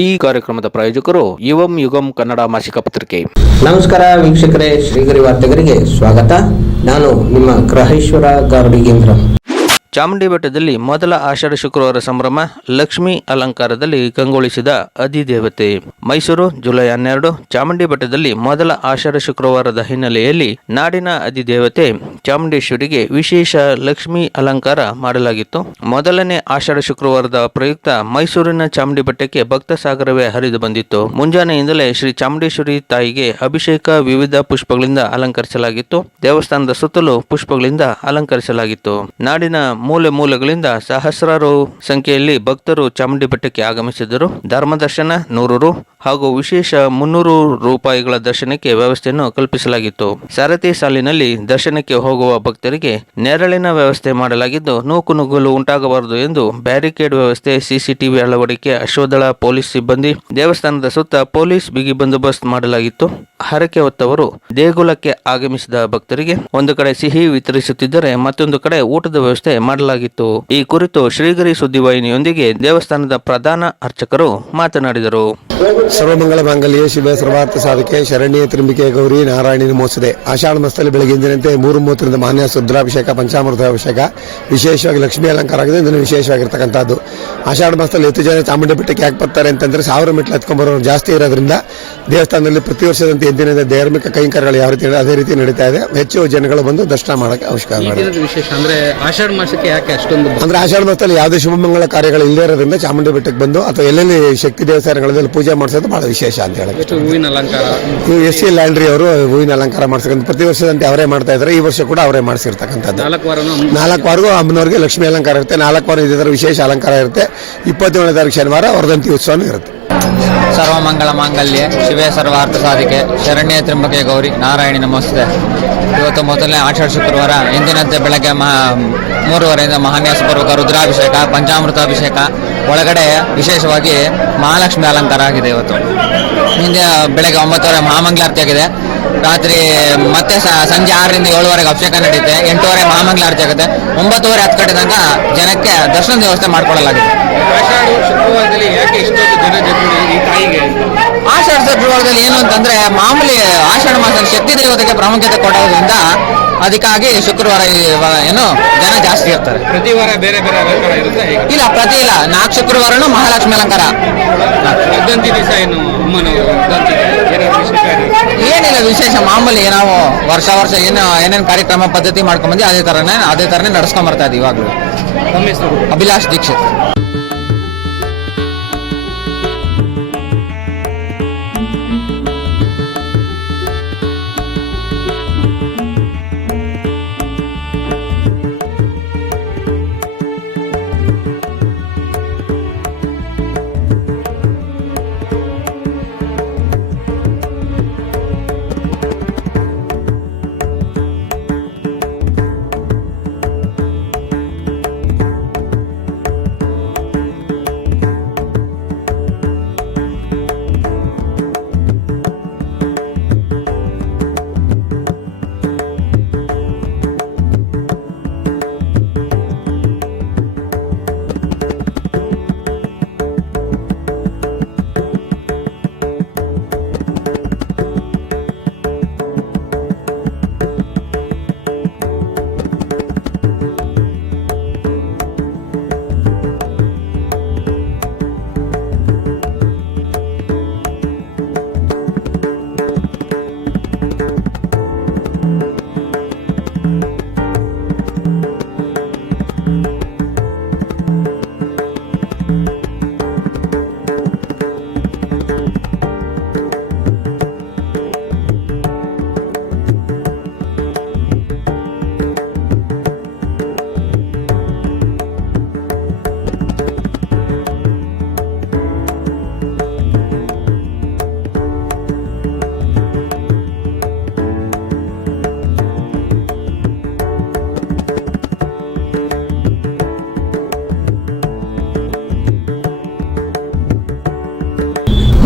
ಈ ಕಾರ್ಯಕ್ರಮದ ಪ್ರಾಯೋಜಕರು ಯುವಂ ಯುಗಂ ಕನ್ನಡ ಮಾಸಿಕ ಪತ್ರಿಕೆ. ನಮಸ್ಕಾರ ವೀಕ್ಷಕರೇ ಶ್ರೀಗರಿ ವಾರ್ತೆಗರಿಗೆ ಸ್ವಾಗತ. ನಾನು ನಿಮ್ಮ ಗ್ರಹೇಶ್ವರ ಗಾರುಡಿಗೇಂದ್ರ ಚಾಮುಂಡಿ ಬೆಟ್ಟದಲ್ಲಿ ಮೊದಲ ಆಷಾಢ ಶುಕ್ರವಾರ ಸಂಭ್ರಮ ಲಕ್ಷ್ಮಿ ಅಲಂಕಾರದಲ್ಲಿ ಕಂಗೊಳಿಸಿದ ಅಧಿದೇವತೆ ಮೈಸೂರು ಜುಲೈ ಹನ್ನೆರಡು ಚಾಮುಂಡಿ ಬೆಟ್ಟದಲ್ಲಿ ಮೊದಲ ಆಷಾಢ ಶುಕ್ರವಾರದ ಹಿನ್ನೆಲೆಯಲ್ಲಿ ನಾಡಿನ ಅಧಿದೇವತೆ ಚಾಮುಂಡೇಶ್ವರಿಗೆ ವಿಶೇಷ ಲಕ್ಷ್ಮಿ ಅಲಂಕಾರ ಮಾಡಲಾಗಿತ್ತು. ಮೊದಲನೇ ಆಷಾಢ ಶುಕ್ರವಾರದ ಪ್ರಯುಕ್ತ ಮೈಸೂರಿನ ಚಾಮುಂಡಿ ಬೆಟ್ಟಕ್ಕೆ ಭಕ್ತ ಸಾಗರವೇ ಹರಿದು ಬಂದಿತ್ತು. ಮುಂಜಾನೆಯಿಂದಲೇ ಶ್ರೀ ಚಾಮುಂಡೇಶ್ವರಿ ತಾಯಿಗೆ ಅಭಿಷೇಕ ವಿವಿಧ ಪುಷ್ಪಗಳಿಂದ ಅಲಂಕರಿಸಲಾಗಿತ್ತು. ದೇವಸ್ಥಾನದ ಸುತ್ತಲೂ ಪುಷ್ಪಗಳಿಂದ ಅಲಂಕರಿಸಲಾಗಿತ್ತು. ನಾಡಿನ ಮೂಲೆ ಮೂಲೆಗಳಿಂದ ಸಹಸ್ರಾರು ಸಂಖ್ಯೆಯಲ್ಲಿ ಭಕ್ತರು ಚಾಮುಂಡಿ ಬೆಟ್ಟಕ್ಕೆ ಆಗಮಿಸಿದರು. ಧರ್ಮದರ್ಶನ ನೂರು ಹಾಗೂ ವಿಶೇಷ ಮುನ್ನೂರು ರೂಪಾಯಿಗಳ ದರ್ಶನಕ್ಕೆ ವ್ಯವಸ್ಥೆಯನ್ನು ಕಲ್ಪಿಸಲಾಗಿತ್ತು. ಸಾರಥಿ ಸಾಲಿನಲ್ಲಿ ದರ್ಶನಕ್ಕೆ ಹೋಗುವ ಭಕ್ತರಿಗೆ ನೆರಳಿನ ವ್ಯವಸ್ಥೆ ಮಾಡಲಾಗಿದ್ದು, ನೂಕು ನುಗ್ಗಲು ಉಂಟಾಗಬಾರದು ಎಂದು ಬ್ಯಾರಿಕೇಡ್ ವ್ಯವಸ್ಥೆ, ಸಿಸಿಟಿವಿ ಅಳವಡಿಕೆ, ಅಶ್ವದಳ ಪೊಲೀಸ್ ಸಿಬ್ಬಂದಿ ದೇವಸ್ಥಾನದ ಸುತ್ತ ಪೊಲೀಸ್ ಬಿಗಿ ಬಂದೋಬಸ್ತ್ ಮಾಡಲಾಗಿತ್ತು. ಹರಕೆ ಹೊತ್ತವರು ದೇಗುಲಕ್ಕೆ ಆಗಮಿಸಿದ ಭಕ್ತರಿಗೆ ಒಂದು ಕಡೆ ಸಿಹಿ ವಿತರಿಸುತ್ತಿದ್ದರೆ ಮತ್ತೊಂದು ಕಡೆ ಊಟದ ವ್ಯವಸ್ಥೆ ಮಾಡಲಾಗಿತ್ತು. ಈ ಕುರಿತು ಶ್ರೀಗರಿ ಸುದ್ದಿವಾಹಿನಿಯೊಂದಿಗೆ ದೇವಸ್ಥಾನದ ಪ್ರಧಾನ ಅರ್ಚಕರು ಮಾತನಾಡಿದರು. ಸರ್ವಮಂಗಳ ಮಾಂಗಲ್ಯ, ಶಿವ ಸರ್ವಾರ್ಥ ಸಾಧಕೆ, ಶರಣ್ಯ ತ್ರಿಂಬಿಕೆ, ಗೌರಿ ನಾರಾಯಣಿ ಮೋಸದೆ ಆಷಾಢ ಮಾಸದಲ್ಲಿ ಬೆಳಗ್ಗೆ ಎಂದಿನಂತೆ ಮೂರು ಮೂವತ್ತರಿಂದ ಮಾನ್ಯ ರುದ್ರಾಭಿಷೇಕ ಪಂಚಾಮೃತ ಅಭಿಷೇಕ ವಿಶೇಷವಾಗಿ ಲಕ್ಷ್ಮೀ ಅಲಂಕಾರ ಆಗಿದೆ ಇದನ್ನು ವಿಶೇಷವಾಗಿರ್ತಕ್ಕಂಥದ್ದು. ಆಷಾಢ ಮಾಸದಲ್ಲಿ ಹೆಚ್ಚು ಜನ ಚಾಮುಂಡಿ ಬೆಟ್ಟಕ್ಕೆ ಯಾಕೆ ಬರ್ತಾರೆ ಅಂತಂದ್ರೆ ಸಾವಿರ ಮೆಟ್ಲು ಹತ್ಕೊಂಡ್ಬರೋರು ಜಾಸ್ತಿ ಇರೋದ್ರಿಂದ ದೇವಸ್ಥಾನದಲ್ಲಿ ಪ್ರತಿ ವರ್ಷದಂತೆ ಎಂದಿನಿಂದ ಧಾರ್ಮಿಕ ಕೈಂಕರ್ಯಗಳು ಯಾವ ರೀತಿ ಇದೆ, ಅದೇ ರೀತಿ ನಡೀತಾ ಇದೆ. ಹೆಚ್ಚು ಜನಗಳು ಬಂದು ದರ್ಶನ ಮಾಡೋಕ್ಕೆ ಅವಶ್ಯಕ ದಿನದ ವಿಶೇಷ ಅಂದ್ರೆ ಆಷಾಢ ಮಾಸಕ್ಕೆ ಯಾಕೆ ಅಷ್ಟೊಂದು? ಅಂದ್ರೆ ಆಷಾಢ ಮಾಸದಲ್ಲಿ ಯಾವುದೇ ಶುಭಮಂಗಳ ಕಾರ್ಯಗಳು ಇಲ್ಲದೇ ಇರೋದ್ರಿಂದ ಚಾಮುಂಡಿ ಬೆಟ್ಟಕ್ಕೆ ಬಂದು ಅಥವಾ ಎಲ್ಲೆಲ್ಲಿ ಶಕ್ತಿ ದೇವಸ್ಥಾನಗಳಲ್ಲಿ ಪೂಜೆ ಮಾಡಿಸೋದು ಬಹಳ ವಿಶೇಷ ಅಂತ ಹೇಳಿ ಎಷ್ಟು ಹೂವಿನ ಅಲಂಕಾರ. ಇವು ಎಸ್ ಸಿ ಲ್ಯಾಂಡ್ರಿ ಅವರು ಹೂವಿನ ಅಲಂಕಾರ ಮಾಡಿಸ್ಕೊಂಡು ಪ್ರತಿ ವರ್ಷದಂತೆ ಅವರೇ ಮಾಡ್ತಾ ಇದ್ದಾರೆ. ಈ ವರ್ಷ ಕೂಡ ಅವರೇ ಮಾಡಿಸಿರ್ತಕ್ಕಂಥದ್ದು. ನಾಲ್ಕು ವಾರನೂ ನಾಲ್ಕು ವಾರಗೂ ಅಮ್ಮನವ್ರಿಗೆ ಲಕ್ಷ್ಮೀ ಅಲಂಕಾರ ಇರುತ್ತೆ. ನಾಲ್ಕು ವಾರ ಇದೇ ಥರ ವಿಶೇಷ ಅಲಂಕಾರ ಇರುತ್ತೆ. ಇಪ್ಪತ್ತೇಳನೇ ತಾರೀಕು ಶನಿವಾರ ವರ್ಧಂತಿ ಉತ್ಸವನೂ ಇರುತ್ತೆ. ಸರ್ವಮಂಗಳ ಮಾಂಗಲ್ಯ, ಶಿವೇ ಸರ್ವಾರ್ಥ ಸಾಧಿಕೆ, ಶರಣ್ಯ ತ್ರಿಂಬಕೆ ಗೌರಿ, ನಾರಾಯಣಿ ನಮಸ್ತೆ. ಇವತ್ತು ಮೊದಲನೇ ಆಷಾಢ ಶುಕ್ರವಾರ ಎಂದಿನಂತೆ ಬೆಳಗ್ಗೆ ಮಹಾ, ಮೂರುವರೆಯಿಂದ ಮಹಾನ್ಯಾಸಪೂರ್ವಕ ರುದ್ರಾಭಿಷೇಕ, ಪಂಚಾಮೃತಾಭಿಷೇಕ ಒಳಗಡೆ ವಿಶೇಷವಾಗಿ ಮಹಾಲಕ್ಷ್ಮಿ ಅಲಂಕಾರ ಆಗಿದೆ ಇವತ್ತು. ಹಿಂದೆ ಬೆಳಗ್ಗೆ ಒಂಬತ್ತುವರೆ ಮಹಾಮಂಗಳಾರತಿ ಆಗಿದೆ. ರಾತ್ರಿ ಮತ್ತೆ ಸಂಜೆ ಆರರಿಂದ ಏಳುವರೆಗೆ ಅಭಿಷೇಕ ನಡೆಯುತ್ತೆ ಎಂಟೂವರೆ ಮಹಾಮಂಗಳಾರತಿ ಆಗುತ್ತೆ. ಒಂಬತ್ತುವರೆ ಹತ್ತು ಗಂಟೆ ತನಕ ಜನಕ್ಕೆ ದರ್ಶನದ ವ್ಯವಸ್ಥೆ ಮಾಡಿಕೊಡಲಾಗಿದೆ ಆಷಾಢ ಶುಕ್ರವಾರದಲ್ಲಿ ಏನು ಅಂತಂದ್ರೆ ಮಾಮೂಲಿ ಆಷಾಢ ಮಾಸದಲ್ಲಿ ಶಕ್ತಿ ದೇವತೆಗೆ ಪ್ರಾಮುಖ್ಯತೆ ಕೊಡೋದ್ರಿಂದ ಅದಕ್ಕಾಗಿ ಶುಕ್ರವಾರ ಏನು ಜನ ಜಾಸ್ತಿ ಇರ್ತಾರೆ. ಪ್ರತಿ ವಾರ ಬೇರೆ ಬೇರೆ ಅಲಂಕಾರ ಇರುತ್ತೆ ಇಲ್ಲ ಪ್ರತಿ ಇಲ್ಲ. ನಾಲ್ಕು ಶುಕ್ರವಾರನು ಮಹಾಲಕ್ಷ್ಮಿ ಅಲಂಕಾರ. ದಿವಸ ಏನು ಏನಿಲ್ಲ ವಿಶೇಷ. ಮಾಮೂಲಿ ನಾವು ವರ್ಷ ವರ್ಷ ಏನು ಏನೇನು ಕಾರ್ಯಕ್ರಮ ಪದ್ಧತಿ ಮಾಡ್ಕೊಂಡ್ಬಂದಿ ಅದೇ ತರನೇ ಅದೇ ತರನೇ ನಡ್ಸ್ಕೊಂಡ್ ಬರ್ತಾ ಇದ್ದೀವಿ ಇವಾಗಲೂ. ಅಭಿಲಾಷ್ ದೀಕ್ಷಿತ್.